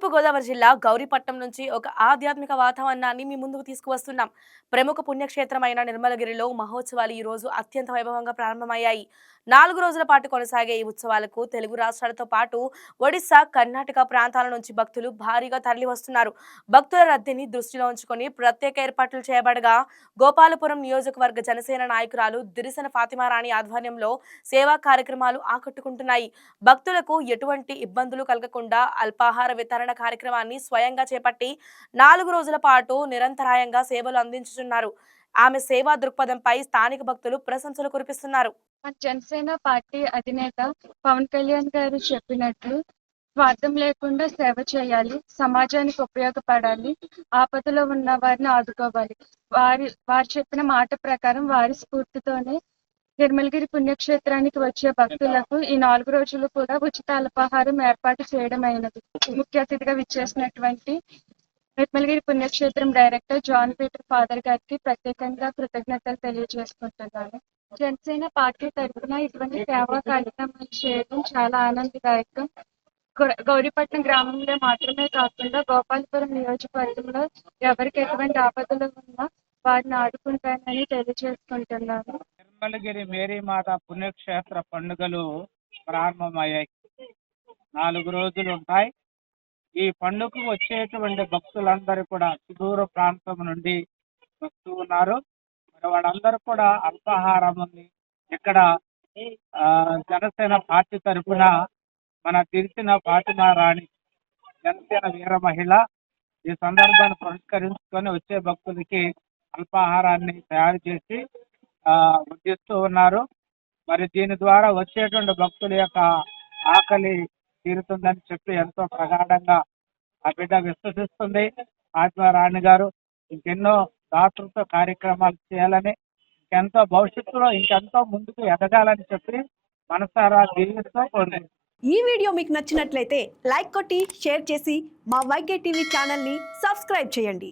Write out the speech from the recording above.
తూర్పుగోదావరి జిల్లా గౌరీపట్నం నుంచి ఒక ఆధ్యాత్మిక వాతావరణాన్ని మీ ముందుకు తీసుకువస్తున్నాం. ప్రముఖ పుణ్యక్షేత్రమైన నిర్మలగిరిలో మహోత్సవాలు ఈ రోజు అత్యంత వైభవంగా ప్రారంభమయ్యాయి. 4 రోజుల పాటు కొనసాగే ఈ ఉత్సవాలకు తెలుగు రాష్ట్రాలతో పాటు ఒడిశా, కర్ణాటక ప్రాంతాల నుంచి భక్తులు భారీగా తరలివస్తున్నారు. భక్తుల రద్దీని దృష్టిలో ఉంచుకొని ప్రత్యేక ఏర్పాట్లు చేయబడగా గోపాలపురం నియోజకవర్గ జనసేన నాయకురాలు దిరిసన ఫాతిమారాణి ఆధ్వర్యంలో సేవా కార్యక్రమాలు ఆకట్టుకుంటున్నాయి. భక్తులకు ఎటువంటి ఇబ్బందులు కలగకుండా అల్పాహార వితరణ కార్యక్రమాన్ని స్వయంగా చేపట్టి 4 రోజుల పాటు నిరంతరాయంగా సేవలు అందించుతున్నారు. ఆమె సేవా దృక్పథంపై స్థానిక భక్తులు ప్రశంసలు కురిపిస్తున్నారు. జనసేన పార్టీ అధినేత పవన్ కళ్యాణ్ గారు చెప్పినట్లు స్వార్థం లేకుండా సేవ చేయాలి, సమాజానికి ఉపయోగపడాలి, ఆపదలో ఉన్న వారిని ఆదుకోవాలి. వారు చెప్పిన మాట ప్రకారం వారి స్ఫూర్తితోనే నిర్మలగిరి పుణ్యక్షేత్రానికి వచ్చే భక్తులకు ఈ 4 రోజులు కూడా ఉచిత అల్పాహారం ఏర్పాటు చేయడం అయినది. ముఖ్య అతిథిగా విచ్చేసినటువంటి నిర్మలగిరి పుణ్యక్షేత్రం డైరెక్టర్ జాన్ పీటర్ ఫాదర్ గారికి ప్రత్యేకంగా కృతజ్ఞతలు తెలియజేసుకుంటున్నాను. జనసేన పార్టీ తరఫున ఇటువంటి సేవా కార్యక్రమాలు చేయడం చాలా ఆనందదాయకం. గౌరీపట్నం గ్రామంలో మాత్రమే కాకుండా గోపాలపురం నియోజకవర్గంలో ఎవరికి ఎటువంటి ఆపదలు ఉన్నా వారిని ఆదుకుంటానని తెలియజేసుకుంటున్నాను. నిర్మలగిరి మేరీమాత పుణ్యక్షేత్ర పండుగలు ప్రారంభమయ్యాయి. 4 రోజులు ఉంటాయి. ఈ పండుగకు వచ్చేటువంటి భక్తులందరూ కూడా సుదూర ప్రాంతం నుండి వస్తూ ఉన్నారు. మరి వాళ్ళందరూ కూడా అల్పాహారం ఉంది. ఇక్కడ జనసేన పార్టీ తరఫున మన దిరిసిన ఫాతిమారాణి జనసేన వీర మహిళ ఈ సందర్భాన్ని పురస్కరించుకొని వచ్చే భక్తులకి అల్పాహారాన్ని తయారు చేసి వడ్డిస్తూ ఉన్నారు. మరి దీని ద్వారా వచ్చేటువంటి భక్తుల యొక్క ఆకలి తీరుతుందని చెప్పి ఎంతో ప్రగాఢంగా ఆ బిడ్డ విశ్వసిస్తుంది. ఫాతిమారాణి గారు ఇంకెన్నో దాతృత్వ కార్యక్రమాలు చేయాలని, ఇంకెంతో భవిష్యత్తులో ఇంకెంతో ముందుకు ఎదగాలని చెప్పి మనసారా దీవిస్తూ కోరుకుంటున్నాను. ఈ వీడియో మీకు నచ్చినట్లయితే లైక్ కొట్టి షేర్ చేసి మా వైకే టీవీ ఛానల్ని సబ్స్క్రైబ్ చేయండి.